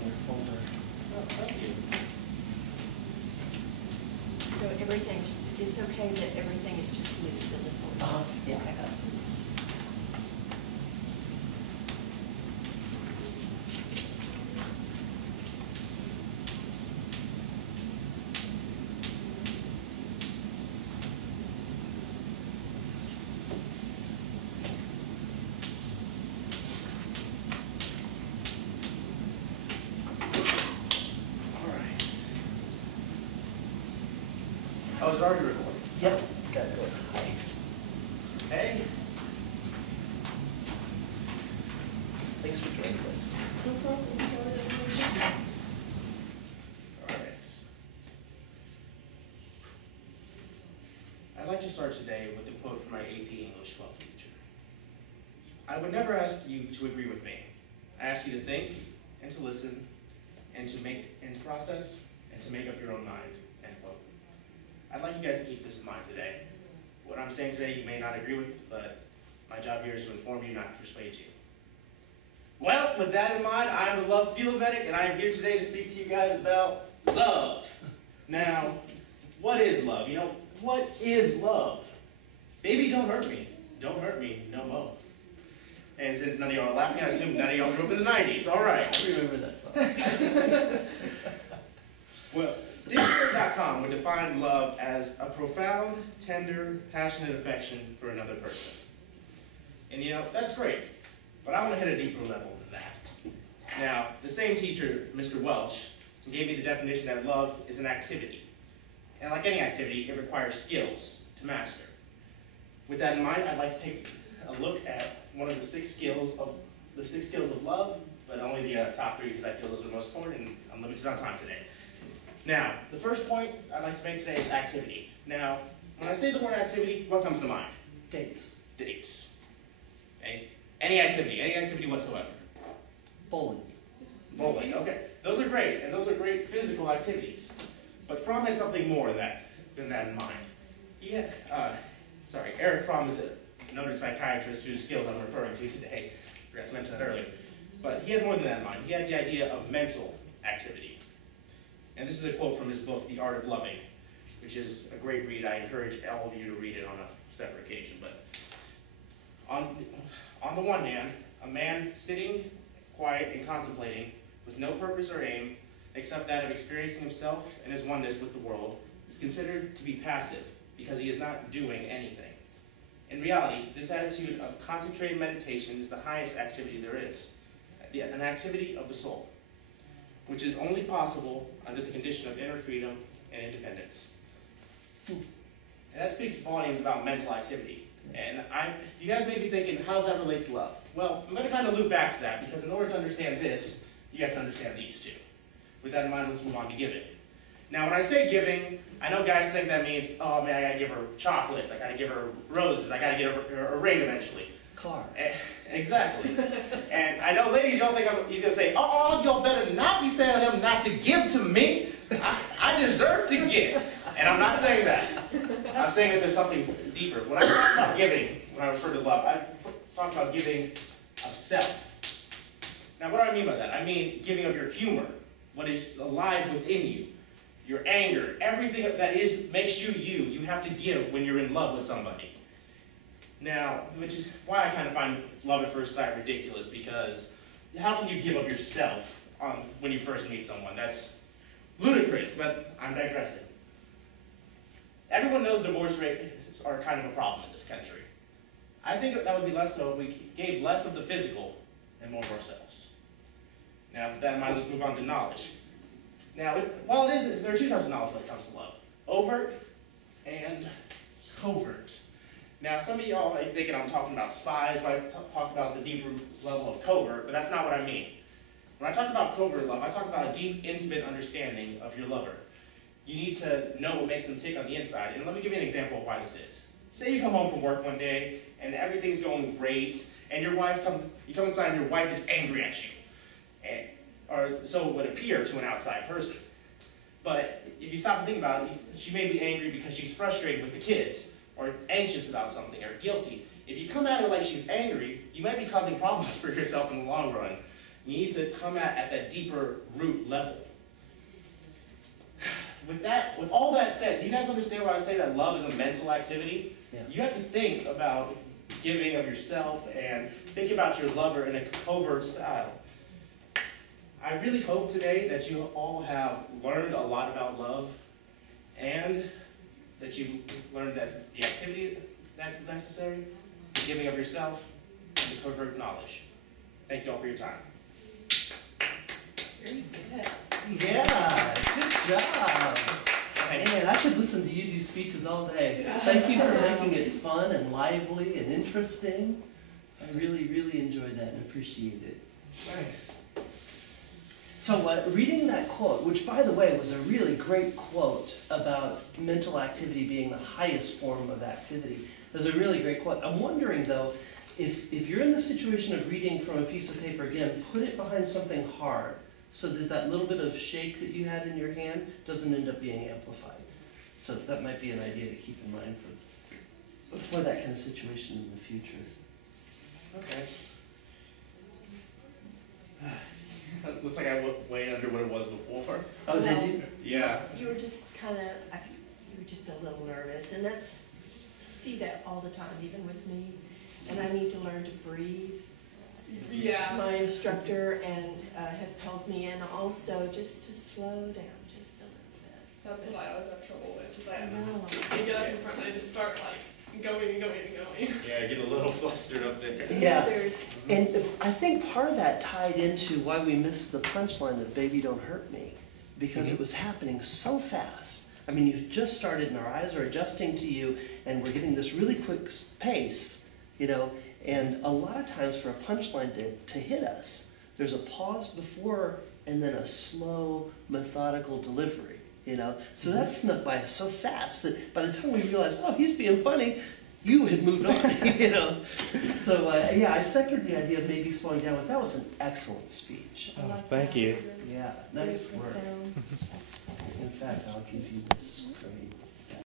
on your folder. Oh, thank you. So it's okay that everything is just loose in the folder? Yeah, I got some. Oh, it's already recording. Yep, got it going. Hi. Hey. Thanks for joining us. No problem. All right. I'd like to start today with a quote from my AP English 12 teacher. I would never ask you to agree with me. I ask you to think and to listen and to process and to make up your own mind. End quote. I'd like you guys to keep this in mind today. What I'm saying today you may not agree with, but my job here is to inform you, not to persuade you. Well, with that in mind, I am the Love Field Medic, and I am here today to speak to you guys about love. Now, what is love? You know, what is love? Baby, don't hurt me. Don't hurt me no more. And since none of y'all are laughing, I assume none of y'all grew up in the 90s. All right. I remember that song. Well, Dictionary.com would define love as a profound, tender, passionate affection for another person. And you know, that's great, but I want to hit a deeper level than that. Now, the same teacher, Mr. Welch, gave me the definition that love is an activity. And like any activity, it requires skills to master. With that in mind, I'd like to take a look at one of the six skills of love, but only the top three because I feel those are the most important and I'm limited on time today. Now, the first point I'd like to make today is activity. Now, when I say the word activity, what comes to mind? Dates. Dates. Okay? Any activity whatsoever. Bowling. Bowling, okay. Those are great, and those are great physical activities. But Fromm had something more than that in mind. Eric Fromm is a noted psychiatrist whose skills I'm referring to today. Forgot to mention that earlier. But he had more than that in mind. He had the idea of mental activity. And this is a quote from his book, The Art of Loving, which is a great read. I encourage all of you to read it on a separate occasion. But on the one hand, a man sitting quiet and contemplating with no purpose or aim except that of experiencing himself and his oneness with the world is considered to be passive because he is not doing anything. In reality, this attitude of concentrated meditation is the highest activity there is, an activity of the soul, which is only possible under the condition of inner freedom and independence. And that speaks volumes about mental activity. And you guys may be thinking, how does that relate to love? Well, I'm going to kind of loop back to that, because in order to understand this, you have to understand these two. With that in mind, let's move on to giving. Now, when I say giving, I know guys think that means, oh man, I got to give her chocolates, I got to give her roses, I got to get her a ring eventually. Car. Exactly. And I know ladies, y'all think he's going to say, oh, y'all better not be saying to him not to give to me. I deserve to give. And I'm not saying that. I'm saying that there's something deeper. When I talk about giving, when I refer to love, I talk about giving of self. Now, what do I mean by that? I mean giving of your humor, what is alive within you, your anger, everything that makes you you. You have to give when you're in love with somebody. Now, which is why I kind of find love at first sight ridiculous, because how can you give up yourself when you first meet someone? That's ludicrous, but I'm digressing. Everyone knows divorce rates are kind of a problem in this country. I think that would be less so if we gave less of the physical and more of ourselves. Now, with that in mind, let's move on to knowledge. Now, there are two types of knowledge when it comes to love: overt and covert. Now, some of y'all are thinking I'm talking about spies when I talk about the deeper level of covert, but that's not what I mean. When I talk about covert love, I talk about a deep, intimate understanding of your lover. You need to know what makes them tick on the inside, and let me give you an example of why this is. Say you come home from work one day, and everything's going great, and you come inside and your wife is angry at you. Or so it would appear to an outside person. But if you stop and think about it, she may be angry because she's frustrated with the kids, or anxious about something, or guilty. If you come at her like she's angry, you might be causing problems for yourself in the long run. You need to come at that deeper root level. With all that said, do you guys understand why I say that love is a mental activity? Yeah. You have to think about giving of yourself and think about your lover in a covert style. I really hope today that you all have learned a lot about love and that you learned that the activity that's necessary, the giving of yourself, and the covert knowledge. Thank you all for your time. Very good. Yeah, good job. Man, I could listen to you do speeches all day. Thank you for making it fun and lively and interesting. I really, really enjoyed that and appreciate it. Thanks. So reading that quote, which by the way was a really great quote about mental activity being the highest form of activity, was a really great quote. I'm wondering though, if you're in the situation of reading from a piece of paper, again, put it behind something hard so that that little bit of shake that you had in your hand doesn't end up being amplified. So that might be an idea to keep in mind for that kind of situation in the future. Okay. Looks like I went way under what it was before. Oh, did you? Yeah. You were just kind of, you were just a little nervous, and that's, see that all the time, even with me. And I need to learn to breathe. Yeah. My instructor has told me, and also just to slow down just a little bit. That's what I always have trouble with. Is I I know. get up in front and I just start like going and going and going. Yeah, get a little flustered up there. Yeah. There's, And I think part of that tied into why we missed the punchline of Baby Don't Hurt Me, because it was happening so fast. I mean, you just started and our eyes are adjusting to you and we're getting this really quick pace, you know, and a lot of times for a punchline to hit us, there's a pause before and then a slow, methodical delivery, you know. So that snuck by us so fast that by the time we realized, oh, he's being funny, you had moved on, you know. So yeah, I second the idea of maybe slowing down, but that was an excellent speech. I like thank that. you. Yeah, Very nice work. profound. In fact, I'll give you this screen.